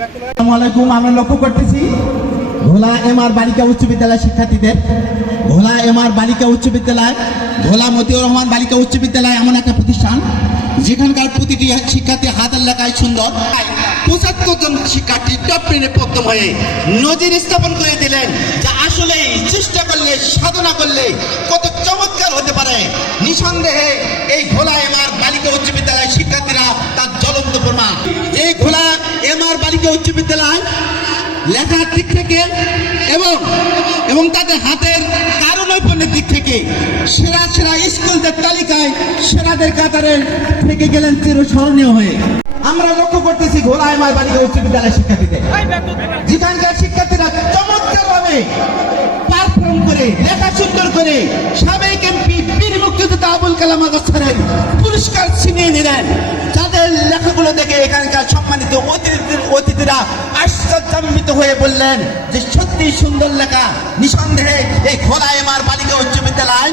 আমরা লক্ষ্য করতেছি ভোলা এমআর বালিকা উচ্চ বিদ্যালয় শিক্ষার্থীদের। ভোলা এমআর বালিকা উচ্চ বিদ্যালয়, ভোলা মতিউর রহমান বালিকা উচ্চ বিদ্যালয় এমন একটা প্রতিষ্ঠান। যেখানকার প্রতিটি শিক্ষার্থী হাতের লেখায় সুন্দর। পঁচাত্তর শিক্ষার্থী টপ প্রথম হয়ে নজির স্থাপন করে দিলেন, যা আসলে চেষ্টা করলে, সাধনা করলে কত চমৎকার হতে পারে। নিঃসন্দেহে এই ঘোলা এমার বালিকা উচ্চ বিদ্যালয়ের শিক্ষার্থীরা তার জ্বলন্ত প্রমাণ এই ঘোলা এমার বালিকা উচ্চ বিদ্যালয় লেখার দিক থেকে এবং এবং তাদের হাতের কারণ দিক থেকে সেরা সেরা স্কুলদের তালিকায় সেরাদের কাতারে থেকে গেলেন চিরস্মরণীয় হয়ে। আমরা লক্ষ্য করতেছি ঘোলা এমআর বালিকা উচ্চ বিদ্যালয় শিক্ষার্থীদের। যেখানকার শিক্ষার্থীরা চমৎকার ভাবে পারফর্ম করে, লেখা সুন্দর করে সাবেক এমপি বীর মুক্তিযোদ্ধা আবুল কালাম আজাদ পুরস্কার ছিনিয়ে নিলেন। তাদের লেখাগুলো দেখে এখানকার অতিথি- অতিথিরা আশ্চর্যান্বিত হয়ে বললেন যে সত্যি সুন্দর লেখা, নিঃসন্দেহে এই খোলা এমার বালিকা উচ্চ বিদ্যালয়।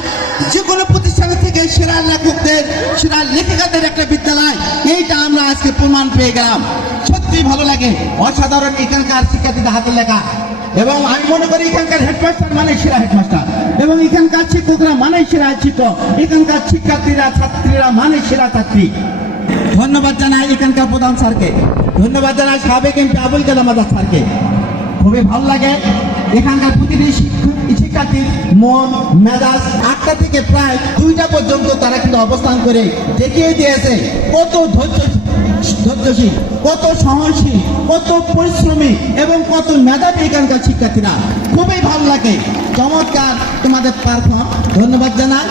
যে কোনো প্রতিষ্ঠান থেকে সেরা লেখকদের, সেরা লেখিকাদের একটা বিদ্যালয়, এইটা আমরা আজকে প্রমাণ পেয়ে গেলাম। সত্যি ভালো লাগে, অসাধারণ এখানকার শিক্ষার্থীদের হাতে লেখা। এবং আমি মনে করি এখানকার হেডমাস্টার মানে সেরা হেডমাস্টার। এবং এখানকার শিক্ষকরা মানে সেরা শিক্ষক। এখানকার শিক্ষার্থীরা, ছাত্রীরা মানে সেরা ছাত্রী। ধন্যবাদ জানাই এখানকার প্রধান স্যারকে। ধন্যবাদ জানাই সাবেক এমপি আবুল কালাম আজাদ স্যারকে। খুবই ভালো লাগে। এখানকার প্রতিটি শিক্ষক, শিক্ষার্থীর মন, মেজাজ আটটা থেকে প্রায় দুইটা পর্যন্ত তারা কিন্তু অবস্থান করে দেখিয়ে দিয়েছে। কত ধৈর্য, ধৈর্যশীল, কত সহনশীল, কত পরিশ্রমী এবং কত মেধাবী এখানকার শিক্ষার্থীরা। খুবই ভালো লাগে। চমৎকার তোমাদের পারফর্ম ধন্যবাদ জানাই।